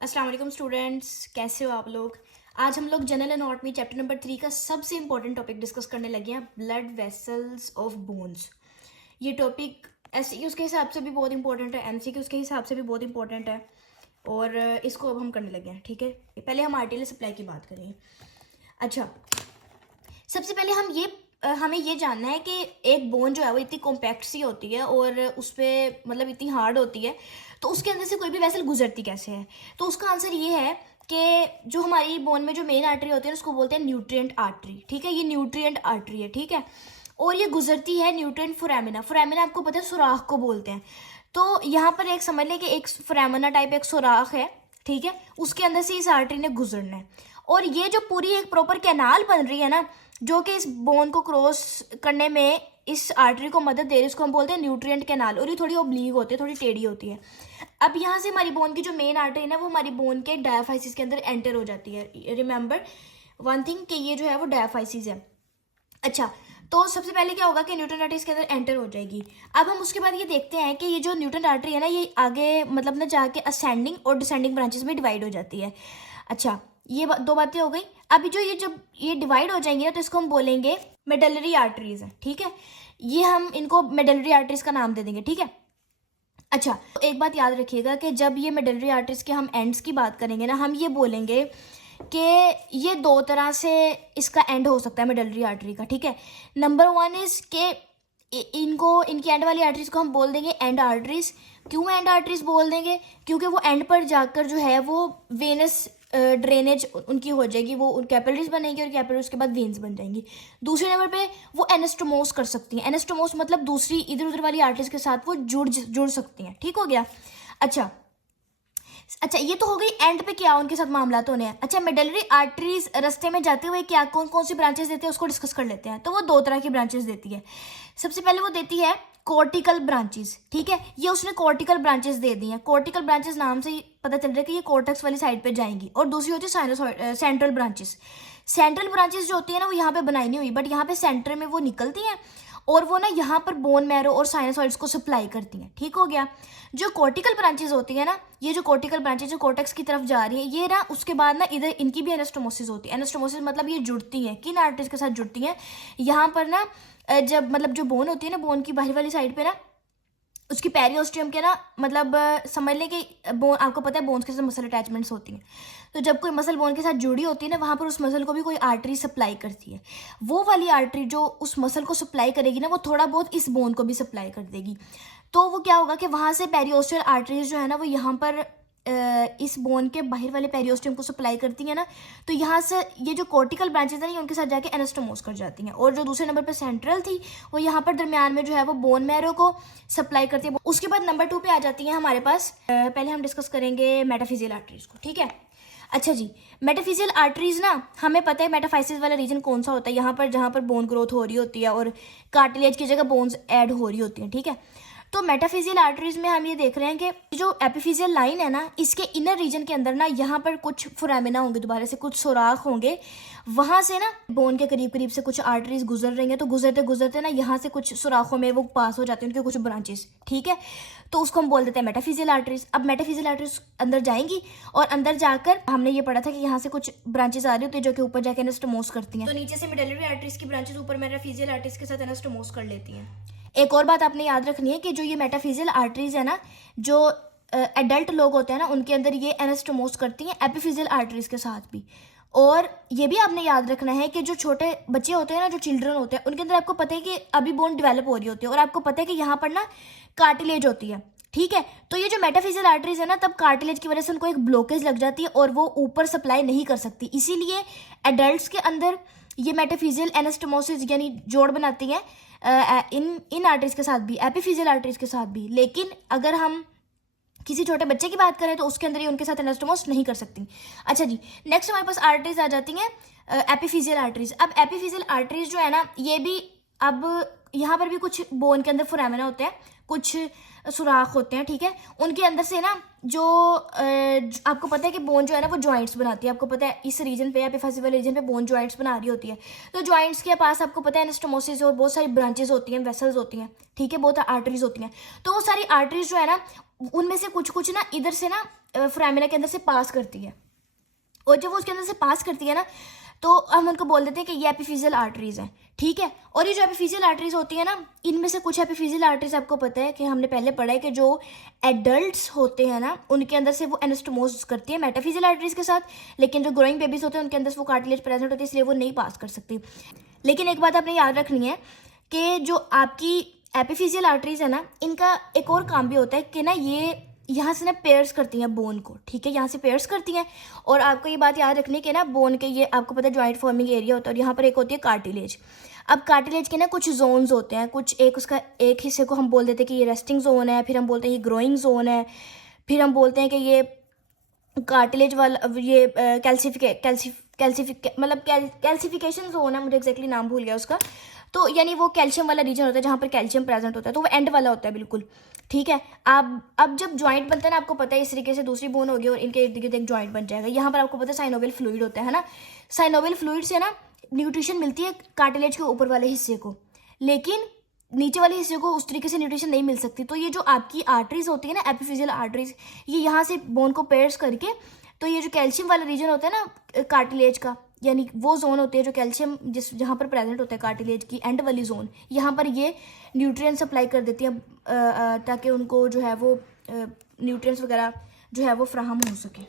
अस्सलाम वालेकुम स्टूडेंट्स, कैसे हो आप लोग। आज हम लोग जनरल एनाटॉमी चैप्टर नंबर 3 का सबसे इंपॉर्टेंट टॉपिक डिस्कस करने लगे हैं, ब्लड वेसल्स ऑफ बोन्स। ये टॉपिक एससीक्यूज के हिसाब से भी बहुत इंपॉर्टेंट है, एमसीक्यूज के हिसाब से भी बहुत इंपॉर्टेंट है और इसको अब हम करने लगे हैं। ठीक है, पहले हम आर्टिकल सप्लाई की बात करेंगे। अच्छा, सबसे पहले हमें ये जानना है कि एक बोन जो है वो इतनी कॉम्पैक्ट सी होती है और उस पर मतलब इतनी हार्ड होती है, तो उसके अंदर से कोई भी वेसल गुजरती कैसे है। तो उसका आंसर ये है कि जो हमारी बोन में जो मेन आर्टरी होती है उसको बोलते हैं न्यूट्रिएंट आर्टरी। ठीक है, ये न्यूट्रिएंट आर्टरी है। ठीक है, और ये गुजरती है न्यूट्रिएंट फोरामिना। फोरामिना आपको पता है सुराख को बोलते हैं। तो यहाँ पर एक समझ लें कि एक फोरामिना टाइप एक सुराख है। ठीक है, उसके अंदर से इस आर्टरी ने गुजरना है और ये जो पूरी एक प्रॉपर कैनाल बन रही है ना, जो कि इस बोन को क्रॉस करने में इस आर्टरी को मदद दे रही है, इसको हम बोलते हैं न्यूट्रिएंट कैनाल। और ये थोड़ी ओब्लीक होती है, थोड़ी टेढ़ी होती है। अब यहाँ से हमारी बोन की जो मेन आर्टरी है ना, वो हमारी बोन के डायाफाइसिस के अंदर एंटर हो जाती है। रिमेंबर वन थिंग कि ये जो है वो डायाफाइसिस है। अच्छा, तो सबसे पहले क्या होगा कि न्यूट्रिएंट आर्टरी इसके अंदर एंटर हो जाएगी। अब हम उसके बाद ये देखते हैं कि ये जो न्यूट्रिएंट आर्टरी है ना, ये आगे मतलब ना जाके असेंडिंग और डिसेंडिंग ब्रांचेस में डिवाइड हो जाती है। अच्छा, ये दो बातें हो गई। अभी जब ये डिवाइड हो जाएंगी ना, तो इसको हम बोलेंगे मेडलरी आर्टरीज है। ठीक है, ये हम इनको मेडलरी आर्टरीज का नाम दे देंगे। ठीक है, अच्छा, तो एक बात याद रखिएगा कि जब ये मेडलरी आर्टरीज के हम एंड्स की बात करेंगे ना, हम ये बोलेंगे कि ये दो तरह से इसका एंड हो सकता है मेडलरी आर्टरी का। ठीक है, नंबर वन इज के इनकी एंड वाली आर्टरीज को हम बोल देंगे एंड आर्टरीज। क्यों एंड आर्टरीज बोल देंगे? क्योंकि वो एंड पर जाकर जो है वो वेनस ड्रेनेज उनकी हो जाएगी, वो कैपिलरीज बनेंगी और कैपिलरीज के बाद वेन्स बन जाएंगी। दूसरे नंबर पे वो एनास्टोमोस कर सकती हैं। एनास्टोमोस मतलब दूसरी इधर उधर वाली आर्टरीज के साथ वो जुड़ सकती हैं। ठीक हो गया। अच्छा, ये तो हो गई एंड पे क्या उनके साथ मामला तो होने हैं। अच्छा, मेडलरी आर्टरीज रास्ते में जाते हुए क्या कौन कौन सी ब्रांचेस देते हैं उसको डिस्कस कर लेते हैं। तो वो दो तरह की ब्रांचेस देती है। सबसे पहले वो देती है कॉर्टिकल ब्रांचेस। ठीक है, ये उसने कॉर्टिकल ब्रांचेस दे दी हैं। कॉर्टिकल ब्रांचेस नाम से ही पता चल रहा है कि ये कॉर्टेक्स वाली साइड पे जाएंगी। और दूसरी होती है सेंट्रल ब्रांचेस। सेंट्रल ब्रांचेस जो होती है ना, वो यहाँ पे बनाई नहीं हुई, बट यहाँ पे सेंटर में वो निकलती हैं और वो ना यहाँ पर बोन मैरो और साइनसॉइड्स को सप्लाई करती हैं। ठीक हो गया। जो कॉर्टिकल ब्रांचेस होती है ना, ये जो कॉर्टिकल ब्रांचेस जो कॉर्टेक्स की तरफ जा रही है, ये ना उसके बाद ना इधर इनकी भी एनास्टोमोसिस होती है। एनास्टोमोसिस मतलब ये जुड़ती हैं, किन आर्टरीज के साथ जुड़ती हैं? यहाँ पर ना जब मतलब जो बोन होती है ना, बोन की बाहरी वाली साइड पे ना उसकी पेरियोस्टियम के ना मतलब समझ लें कि बोन, आपको पता है बोन्स के साथ मसल अटैचमेंट्स होती हैं। तो जब कोई मसल बोन के साथ जुड़ी होती है ना, वहाँ पर उस मसल को भी कोई आर्टरी सप्लाई करती है। वो वाली आर्टरी जो उस मसल को सप्लाई करेगी ना, वो थोड़ा बहुत इस बोन को भी सप्लाई कर देगी। तो वो क्या होगा कि वहाँ से पेरियोस्टियल आर्टरीज जो है ना, वो यहाँ पर इस बोन के बाहर वाले पेरियोस्टियम को सप्लाई करती है ना। तो यहाँ से ये जो कॉर्टिकल ब्रांचेस हैं, उनके साथ जाके एनास्टोमोस कर जाती हैं। और जो दूसरे नंबर पर सेंट्रल थी, वो यहाँ पर दरमियान में जो है वो बोन मैरो को सप्लाई करती है। उसके बाद नंबर 2 पे आ जाती है हमारे पास। पहले हम डिस्कस करेंगे मेटाफिजियल आर्टरीज को। ठीक है, अच्छा जी, मेटाफिजियल आर्टरीज ना, हमें पता है मेटाफाइसिस वाला रीजन कौन सा होता है, यहाँ पर जहाँ पर बोन ग्रोथ हो रही होती है और कार्टिलेज की जगह बोन्स ऐड हो रही होती हैं। ठीक है, तो मेटाफिजियल आर्टरीज में हम ये देख रहे हैं कि जो एपिफिजियल लाइन है ना, इसके इनर रीजन के अंदर ना यहाँ पर कुछ फोरामिना होंगे, दोबारा से कुछ सुराख होंगे। वहां से ना बोन के करीब करीब से कुछ आर्टरीज गुजर रही हैं। तो गुजरते गुजरते ना यहाँ से कुछ सुराखों में वो पास हो जाते हैं, उनके कुछ ब्रांचेस। ठीक है, तो उसको हम बोल देते हैं मेटाफिजियल आर्टरीज। अब मेटाफिजियल आर्टरीज अंदर जाएंगी और अंदर जाकर हमने ये पढ़ा था कि यहाँ से कुछ ब्रांचेस आ रही होती है जो कि ऊपर जाकर एनास्टोमोस करती हैं। तो नीचे से मेडलरी आर्टरीज की ब्रांचेस ऊपर मेटाफिजियल आर्टरीज के साथ एनास्टोमोस कर लेती हैं। एक और बात आपने याद रखनी है कि जो ये मेटाफिजियल आर्टरीज है ना, जो एडल्ट लोग होते हैं ना, उनके अंदर ये एनास्टोमोस करती हैं एपिफिजियल आर्टरीज के साथ भी। और ये भी आपने याद रखना है कि जो छोटे बच्चे होते हैं ना, जो चिल्ड्रन होते हैं, उनके अंदर आपको पता है कि अभी बोन डेवलप हो रही होती है और आपको पता है कि यहाँ पर ना कार्टिलेज होती है। ठीक है, तो ये जो मेटाफिजियल आर्टरीज है ना, तब कार्टिलेज की वजह से उनको एक ब्लॉकेज लग जाती है और वो ऊपर सप्लाई नहीं कर सकती। इसीलिए एडल्ट्स के अंदर ये मेटाफिजियल एनास्टोमोसिस यानी जोड़ बनाती हैं इन आर्टरीज के साथ भी, एपिफिजियल आर्टरीज के साथ भी। लेकिन अगर हम किसी छोटे बच्चे की बात करें तो उसके अंदर ये उनके साथ एनास्टोमोस नहीं कर सकती। अच्छा जी, नेक्स्ट हमारे पास आर्टरीज आ जाती हैं एपिफिजियल आर्टरीज। अब एपिफिजियल आर्टरीज जो है ना, ये भी अब यहाँ पर भी कुछ बोन के अंदर फोरामिना होते हैं, कुछ सुराख होते हैं। ठीक है, उनके अंदर से ना जो आपको पता है कि बोन जो है ना वो जॉइंट्स बनाती है। आपको पता है इस रीजन पे एपिफिजियल वाले रीजन पे बोन जॉइंट्स बना रही होती है। तो जॉइंट्स के पास आपको पता है एनास्टोमोसिस और बहुत सारी ब्रांचेस होती हैं, वेसल्स होती हैं। ठीक है, बहुत आर्टरीज होती हैं। तो वो सारी आर्टरीज जो है ना, उनमें से कुछ कुछ ना इधर से ना फोरामिना के अंदर से पास करती है, और जब वो उसके अंदर से पास करती है ना, तो हम उनको बोल देते हैं कि ये एपिफिजियल आर्टरीज हैं, ठीक है। और ये जो एपिफिजियल आर्टरीज होती है ना, इनमें से कुछ एपिफिजियल आर्टरीज आपको पता है कि हमने पहले पढ़ा है कि जो एडल्ट्स होते हैं ना, उनके अंदर से वो एनास्टोमोसिस करती है मेटाफिजियल आर्टरीज के साथ, लेकिन जो ग्रोइंग बेबीज होते हैं उनके अंदर से वो कार्टिलेज प्रेजेंट होती है, इसलिए वो नहीं पास कर सकती। लेकिन एक बात आपने याद रखनी है कि जो आपकी एपिफिजियल आर्टरीज है ना, इनका एक और काम भी होता है कि ना ये यहाँ से ना पेयर्स करती हैं बोन को, ठीक है, यहाँ से पेयर्स करती हैं। और आपको ये बात याद रखनी है कि ना बोन के ये आपको पता है जॉइंट फॉर्मिंग एरिया होता है, और यहाँ पर एक होती है कार्टिलेज। अब कार्टिलेज के ना कुछ जोन्स होते हैं, कुछ एक उसका एक हिस्से को हम बोल देते हैं कि ये रेस्टिंग जोन है, फिर हम बोलते हैं ये ग्रोइंग जोन है, फिर हम बोलते हैं कि ये कार्टिलेज वाला ये कैल्सिफिकेशन जोन है, मुझे एक्जैक्टली नाम भूल गया उसका। तो यानी वो कैल्शियम वाला रीजन होता है जहाँ पर कैल्शियम प्रेजेंट होता है, तो वो एंड वाला होता है बिल्कुल, ठीक है। अब जब जॉइंट बनता है ना, आपको पता है इस तरीके से दूसरी बोन होगी और इनके इर्द गिर्द एक जॉइंट बन जाएगा। यहाँ पर आपको पता है साइनोवियल फ्लूइड होता है ना, साइनोवियल फ्लूइड से ना न्यूट्रिशन मिलती है कार्टिलेज के ऊपर वाले हिस्से को, लेकिन नीचे वाले हिस्से को उस तरीके से न्यूट्रिशन नहीं मिल सकती। तो ये जो आपकी आर्टरीज होती है ना, एपिफिजियल आर्टरीज, ये यहाँ से बोन को पेयर्स करके, तो ये जो कैल्शियम वाला रीजन होता है ना कार्टिलेज का, यानी वो जोन होती है जो कैल्शियम जहाँ पर प्रेजेंट होता है कार्टिलेज की एंड वाली जोन, यहाँ पर ये न्यूट्रिएंट सप्लाई कर देती है ताकि उनको जो है वो न्यूट्रिएंट्स वगैरह जो है वो फ्राहम हो सके।